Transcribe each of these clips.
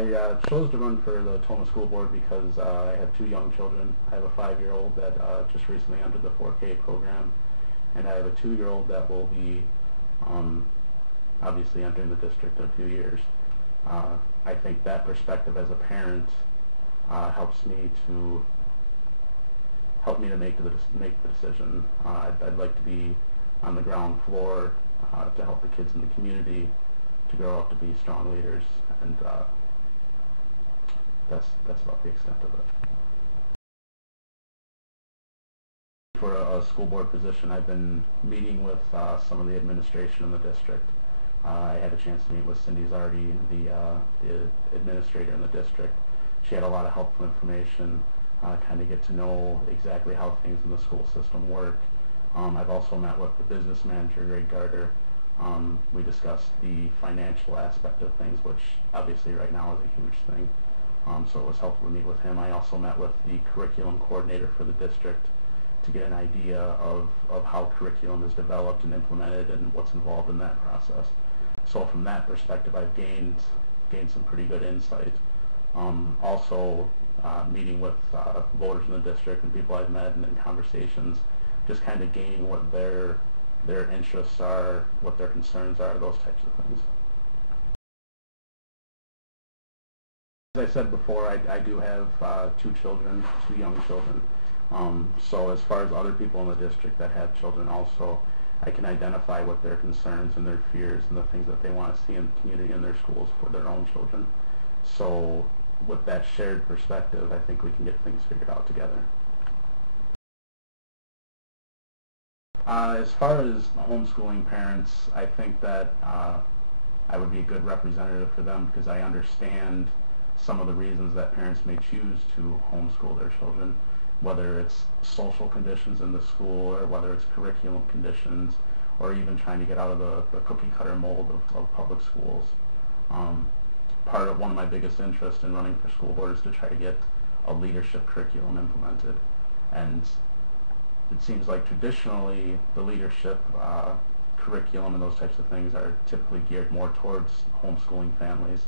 I chose to run for the Toma School Board because I have two young children. I have a 5-year-old that just recently entered the 4K program, and I have a 2-year-old that will be obviously entering the district in a few years. I think that perspective as a parent helps me to make the decision. I'd like to be on the ground floor to help the kids in the community to grow up to be strong leaders, and that's about the extent of it. For a school board position, I've been meeting with some of the administration in the district. I had a chance to meet with Cindy Zardi, the administrator in the district. She had a lot of helpful information, kind of get to know exactly how things in the school system work. I've also met with the business manager, Greg Garter. We discussed the financial aspect of things, which obviously right now is a huge thing. So it was helpful to meet with him. I also met with the curriculum coordinator for the district to get an idea of how curriculum is developed and implemented and what's involved in that process. So from that perspective, I've gained some pretty good insight. Also meeting with voters in the district and people I've met and in conversations, just kind of gaining what their interests are, what their concerns are, those types of things. As I said before, I do have two young children. So as far as other people in the district that have children also, I can identify what their concerns and their fears and the things that they want to see in the community and their schools for their own children. So with that shared perspective, I think we can get things figured out together. As far as homeschooling parents, I think that I would be a good representative for them because I understand some of the reasons that parents may choose to homeschool their children, whether it's social conditions in the school or whether it's curriculum conditions or even trying to get out of the cookie cutter mold of public schools. One of my biggest interests in running for school board is to try to get a leadership curriculum implemented. And it seems like traditionally the leadership curriculum and those types of things are typically geared more towards homeschooling families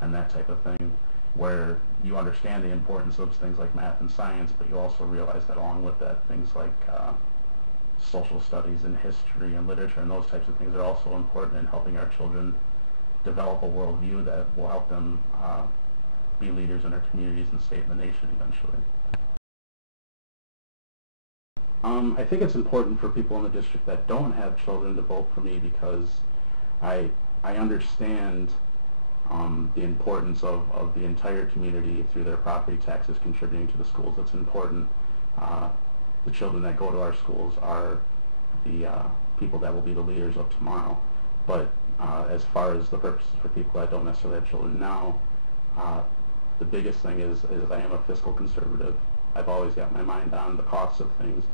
and that type of thing, where you understand the importance of things like math and science, but you also realize that along with that, things like social studies and history and literature and those types of things are also important in helping our children develop a worldview that will help them be leaders in our communities and state and the nation eventually. I think it's important for people in the district that don't have children to vote for me because I understand the importance of the entire community through their property taxes contributing to the schools. It's important. The children that go to our schools are the people that will be the leaders of tomorrow. But as far as the purposes for people that don't necessarily have children now, the biggest thing is I am a fiscal conservative. I've always got my mind on the costs of things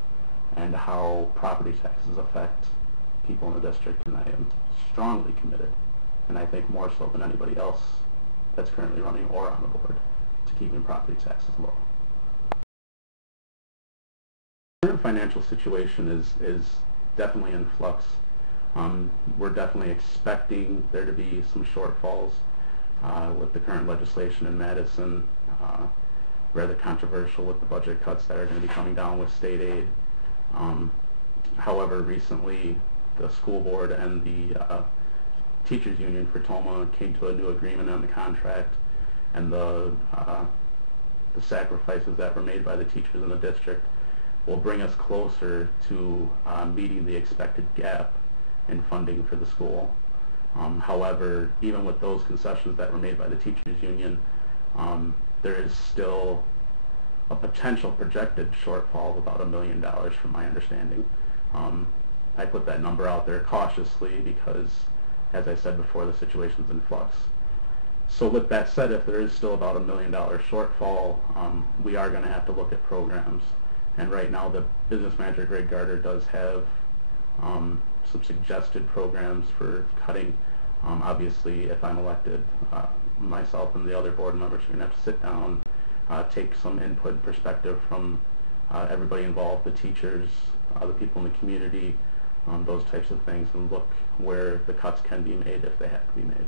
and how property taxes affect people in the district, and I am strongly committed, and I think more so than anybody else that's currently running or on the board, to keeping property taxes low. The current financial situation is definitely in flux. We're definitely expecting there to be some shortfalls with the current legislation in Madison, rather controversial with the budget cuts that are going to be coming down with state aid. However, recently the school board and the teachers union for Toma came to a new agreement on the contract, and the sacrifices that were made by the teachers in the district will bring us closer to meeting the expected gap in funding for the school. However, even with those concessions that were made by the teachers union, there is still a potential projected shortfall of about $1 million from my understanding. I put that number out there cautiously because, as I said before, the situation's in flux. So with that said, if there is still about $1 million shortfall, we are going to have to look at programs. And right now the business manager, Greg Garter, does have some suggested programs for cutting. Obviously, if I'm elected, myself and the other board members are going to have to sit down, take some input and perspective from everybody involved, the teachers, the people in the community, those types of things, and look where the cuts can be made if they have to be made.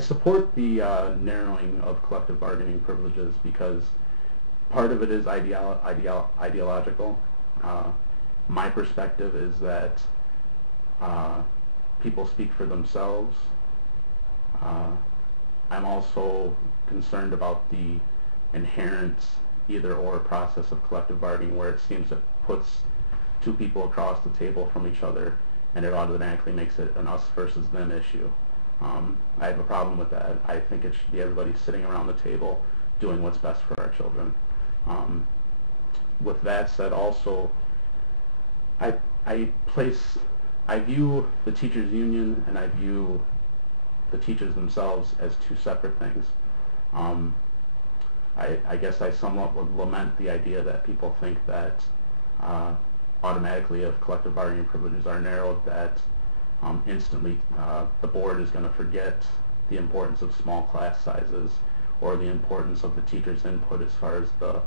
support the narrowing of collective bargaining privileges because part of it is ideological. My perspective is that people speak for themselves. I'm also concerned about the inherent either-or process of collective bargaining where it seems it puts two people across the table from each other and it automatically makes it an us versus them issue. I have a problem with that. I think it should be everybody sitting around the table doing what's best for our children. With that said, also, I view the teachers union and I view the teachers themselves as two separate things. I guess I somewhat would lament the idea that people think that automatically if collective bargaining privileges are narrowed that instantly the board is going to forget the importance of small class sizes or the importance of the teacher's input as far as the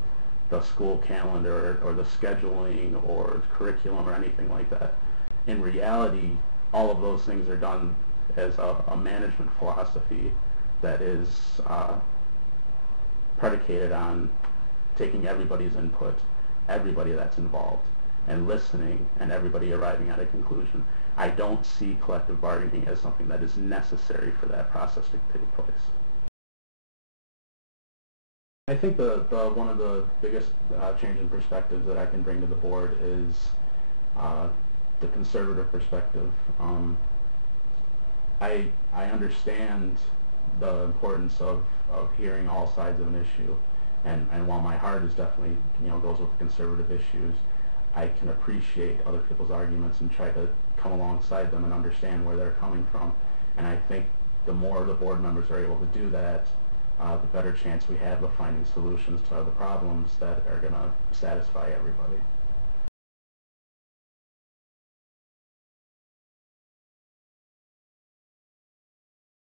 school calendar or the scheduling or curriculum or anything like that. In reality, all of those things are done as a management philosophy that is predicated on taking everybody's input, everybody that's involved, and listening and everybody arriving at a conclusion. I don't see collective bargaining as something that is necessary for that process to take place. I think one of the biggest change in perspectives that I can bring to the board is the conservative perspective. I understand the importance of hearing all sides of an issue, and while my heart is definitely goes with the conservative issues, I can appreciate other people's arguments and try to come alongside them and understand where they're coming from. And I think the more the board members are able to do that, the better chance we have of finding solutions to the problems that are going to satisfy everybody.